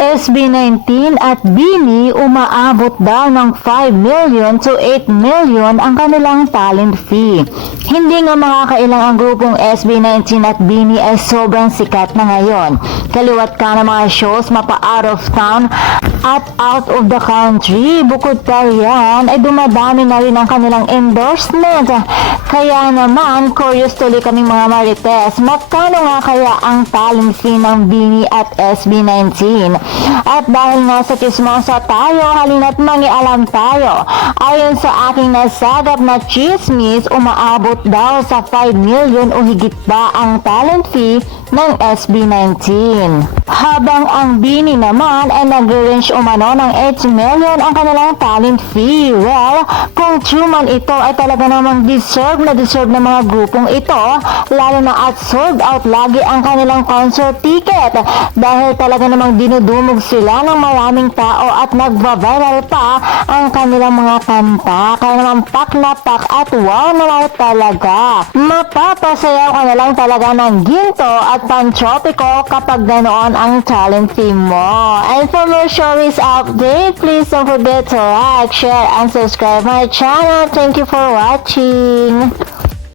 SB19 at BINI umaabot daw ng 5 million to 8 million ang kanilang talent fee. Hindi nga makakailang ang grupong SB19 at BINI ay sobrang sikat na ngayon. Kaliwat ka ng mga shows mapa out of town at out of the country. Bukod pa riyan ay dumadami na rin ang kanilang endorsement. Kaya naman, curious tuloy kaming mga marites, magkano nga kaya ang talent fee ng BINI at SB19? At dahil nga sa chismosa tayo, halina't mangialam tayo. Ayon sa aking nasagap na chismis, umaabot daw sa 5 million o higit pa ang talent fee ng SB19. Habang ang BINI naman ay nag-range umano ng 8 million ang kanilang talent fee. Well, kung true man ito ay talaga namang deserve ng mga grupong ito, lalo na at sold out lagi ang kanilang concert ticket dahil talaga namang dinudumog sila ng maraming tao at nagva-viral pa ang kanilang mga kanta. Kaya naman pak na pak at wow na wow talaga. Mapapasayaw ka na lang talaga ng ginto at pantropiko kapag ganoon ang talent fee mo. And for more showbiz update, please don't forget to like, share, and subscribe my channel. Thank you for watching.